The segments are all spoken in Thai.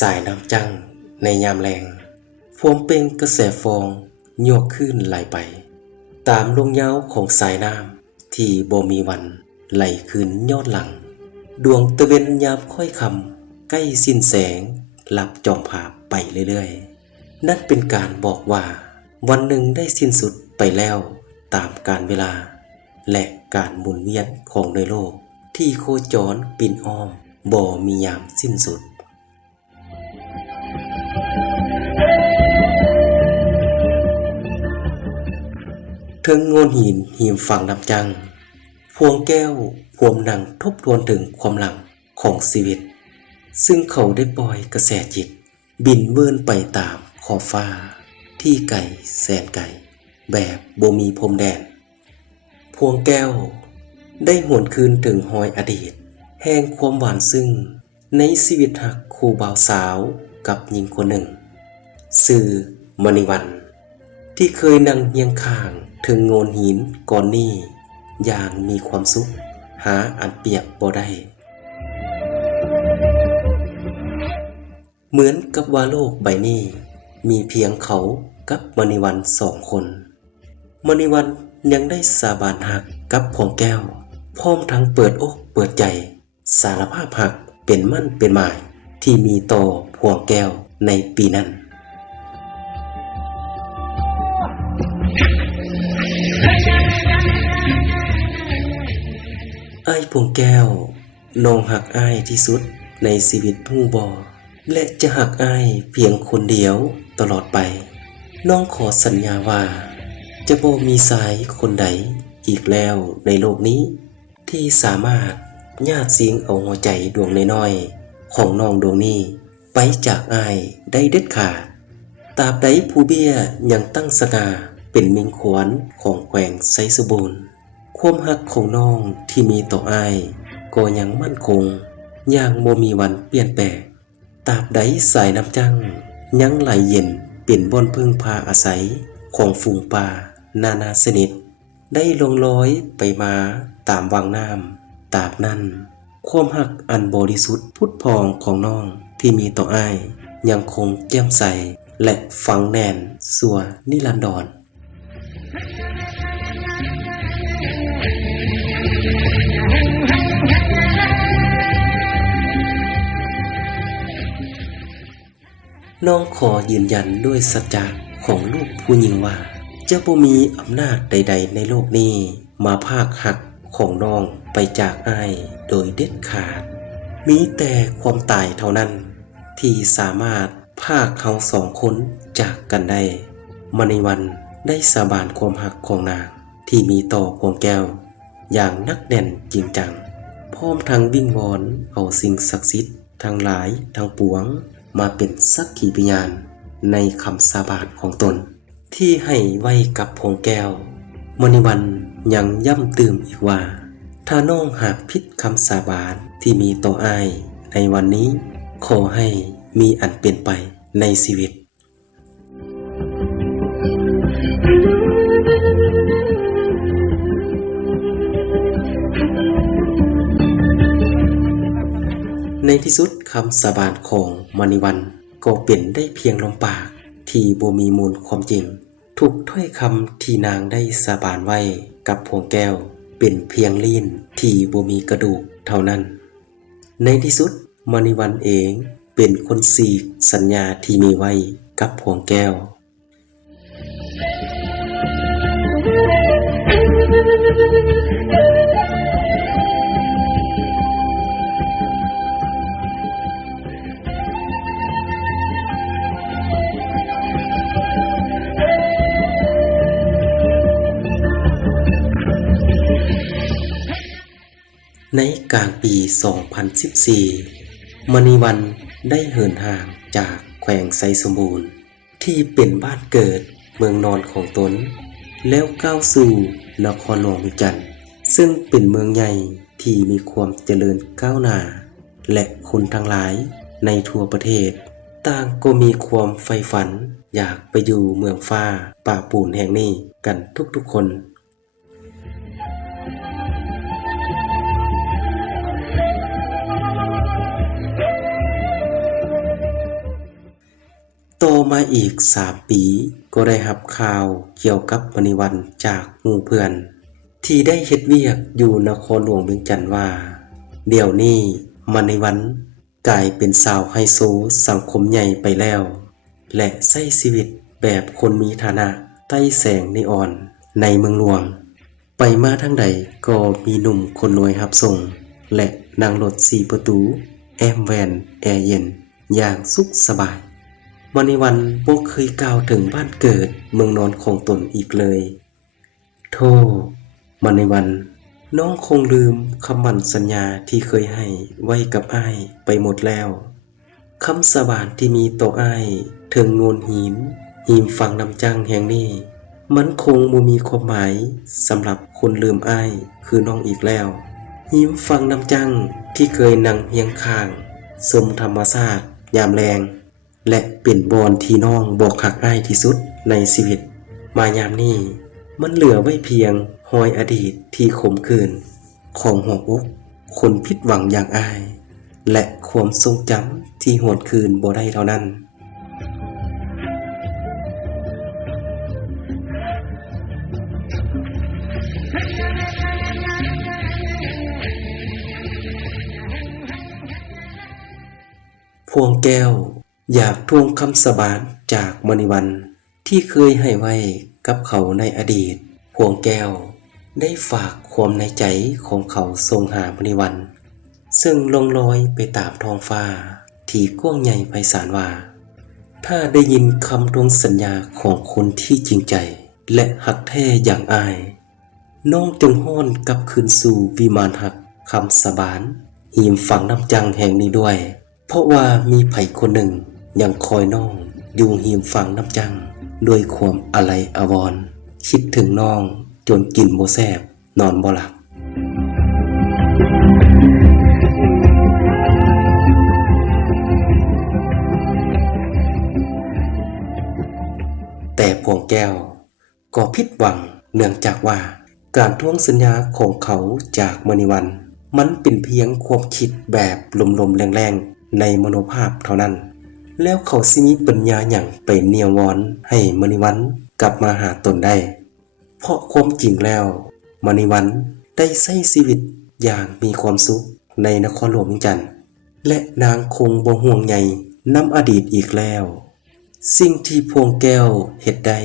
สายน้ำจังในยามแรงพวมเป็นกระแสฟองโยกขึ้นไหลไปตามลงยาวของสายน้ำที่บ่มีวันไหลคืนยอดหลังดวงตะเวนยามค่อยคำใกล้สิ้นแสงหลับจอมภาพไปเรื่อยๆนั่นเป็นการบอกว่าวันหนึ่งได้สิ้นสุดไปแล้วตามกาลเวลาและการหมุนเวียนของในโลกที่โคจรปิ่นอ้อมบ่มียามสิ้นสุดเทิงโงนหินหิมฝั่งน้ำจังพวงแก้วพวมหนังทบทวนถึงความหลังของชีวิตซึ่งเขาได้ปล่อยกระแสจิตบินเวินไปตามขอบฟ้าที่ไกลแสนไกลแบบบ่มีพรมแดนพวงแก้วได้หวนคืนถึงหอยอดีตแห่งความหวานซึ้งในชีวิตหักคู่บ่าวสาวกับหญิงคนหนึ่งชื่อมณีวรรณที่เคยนั่งเฮียงข้างถึงโงนหินก่อนนี้อย่างมีความสุขหาอันเปรียบบ่ได้เหมือนกับว่าโลกใบนี้มีเพียงเขากับมณีวรรณ2 คนมณีวรรณยังได้สาบานหักกับพวงแก้วพร้อมทั้งเปิดอกเปิดใจสารภาพหักเป็นมั่นเป็นหมายที่มีต่อพวงแก้วในปีนั้นอ้ายพวงแก้วน้องหักอ้ายที่สุดในชีวิตผู้บ่และจะหักอ้ายเพียงคนเดียวตลอดไปน้องขอสัญญาว่าจะบ่มีสายคนใดอีกแล้วในโลกนี้ที่สามารถญาติสิงเอาหัวใจดวงน้อยๆของน้องดวงนี้ไปจากอ้ายได้เด็ดขาดตราบใดผู้เบี้ยยังตั้งสง่าเป็นมิ่งขวัญของแขวงไสสมบูรณ์ความหักของน้องที่มีต่ออ้ายก็ยังมั่นคงอย่างบ่มีวันเปลี่ยนแปลงตราบใดสายน้ำจังยังไหลเย็นเป็นบ่อนพึ่งพาอาศัยของฝูงปลานานาชนิดได้ลงลอยไปมาตามวังน้ำตราบนั้นความหักอันบริสุทธิ์พุทธพองของน้องที่มีต่ออ้ายยังคงแจ่มใสและฝังแน่นสั่วนิรันดรน้องขอยืนยันด้วยสัจจะของลูกผู้หญิงว่าจะบ่มีอำนาจใดๆในโลกนี้มาพากหักของน้องไปจากอ้ายโดยเด็ดขาดมีแต่ความตายเท่านั้นที่สามารถพากเขา2 คนจากกันได้มณีวรรณได้สาบานความหักของนางที่มีต่อพวงแก้วอย่างนักแน่นจริงจังพร้อมทั้งวิงวอนเอาสิ่งศักดิ์สิทธิ์ทั้งหลายทั้งปวงมาเป็นสักขีพยานในคำสาบานของตนที่ให้ไว้กับพวงแก้วมณีวรรณยังย้ำเติมอีกว่าถ้าน้องหากผิดคำสาบานที่มีต่ออ้ายในวันนี้ขอให้มีอันเป็นไปในชีวิตในที่สุดคำสาบานของมณีวรรณก็เป็นได้เพียงลมปากที่บ่มีมูลความจริงทุกถ้อยคำที่นางได้สาบานไว้กับพวงแก้วเป็นเพียงลิ้นที่บ่มีกระดูกเท่านั้นในที่สุดมณีวรรณเองเป็นคนฉีกสัญญาที่มีไว้กับพวงแก้วในกลางปี 2014 มณีวรรณได้เหินห่างจากแขวงไสสมบูรณ์ที่เป็นบ้านเกิดเมืองนอนของตนแล้วก้าวสู่นครหลวงวิจันทร์ซึ่งเป็นเมืองใหญ่ที่มีความเจริญก้าวหน้าและคนทั้งหลายในทั่วประเทศต่างก็มีความใฝ่ฝันอยากไปอยู่เมืองฟ้าป่าปูนแห่งนี้กันทุกๆคน ใน ต่อมาอีก3 ปีก็ได้รับข่าวเกี่ยวกับมณีวันจากหมู่เพื่อน ที่ได้เฮ็ดเวียกอยู่นครหลวงเวียงจันทน์ว่า เดี๋ยวนี้มณีวันกลายเป็นสาวไฮโซสังคมใหญ่ไปแล้ว และใช้ชีวิตแบบคนมีฐานะใต้แสงนีออนในเมืองหลวง ไปมาทางใดก็มีหนุ่มคนรวยรับส่ง และนั่งรถ4 ประตูแอมแวนแอร์เย็นอย่างสุขสบายมณีวันบ่เคยกล่าวถึงบ้านเกิดเมืองนอนของตนอีกเลยโธ่มณีวันน้องคงลืมคำมั่นสัญญาที่เคยให้ไว้กับอ้ายไปหมดแล้วคำสาบานที่มีต่ออ้ายถึงโงนหิมฟังน้ำจังแห่งนี้มันคงบ่มีความหมายสำหรับคนลืมอ้ายคือน้องอีกแล้วหิมฟังน้ำจังที่เคยนั่งเฮียงข้างชมธรรมชาติยามแรงและเป็นบอนที่น้องบอกหักอ้ายที่สุดในชีวิตมายามนี้มันเหลือไว้เพียงรอยอดีตที่ขมขื่นของหัวอกคนผิดหวังอย่างอ้ายและความทรงจำที่หวนคืนบ่ได้เท่านั้นพวงแก้วอยากทวงคำสาบานจากมณีวันที่เคยให้ไว้กับเขาในอดีตพวงแก้วได้ฝากความในใจของเขาส่งหามณีวันซึ่งลงลอยไปตามท้องฟ้าที่กว้างใหญ่ไพศาลว่าถ้าได้ยินคำทวงสัญญาของคนที่จริงใจและหักแท้อย่างอ้ายน้องจงห้อนกลับคืนสู่วิมานหักคำสาบานหิมฝังน้ำจังแห่งนี้ด้วยเพราะว่ามีไผคนหนึ่งยังคอยน้องอยู่หิมฝังน้ำจังด้วยความอะไรอาวรณ์คิดถึงน้องจนกินบ่แซ่บนอนบ่หลับแต่พวงแก้วก็ผิดหวังเนื่องจากว่าการทวงสัญญาของเขาจากมณีวันมันเป็นเพียงความคิดแบบลมๆแรงๆในมโนภาพเท่านั้นแล้วเขาสิมีปัญญาหยังไปเหนี่ยววอนให้มณีวันกลับมาหาตนได้เพราะความจริงแล้วมณีวันได้ใช้ชีวิตอย่างมีความสุขในนครหลวงเวียงจันทน์และนางคงบ่ห่วงใยนำอดีตอีกแล้วสิ่งที่พวงแก้วเฮ็ดได้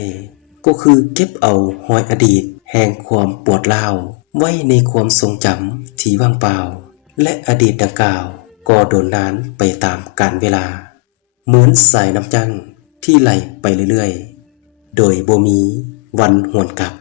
ก็คือเก็บเอารอยอดีตแห่งความปวดร้าวไว้ในความทรงจำที่ว่างเปล่าและอดีตดังกล่าวก็โดนนานไปตามกาลเวลาเหมือนสายน้ำจังที่ไหลไปเรื่อยๆโดยบ่มีวันหวนกลับ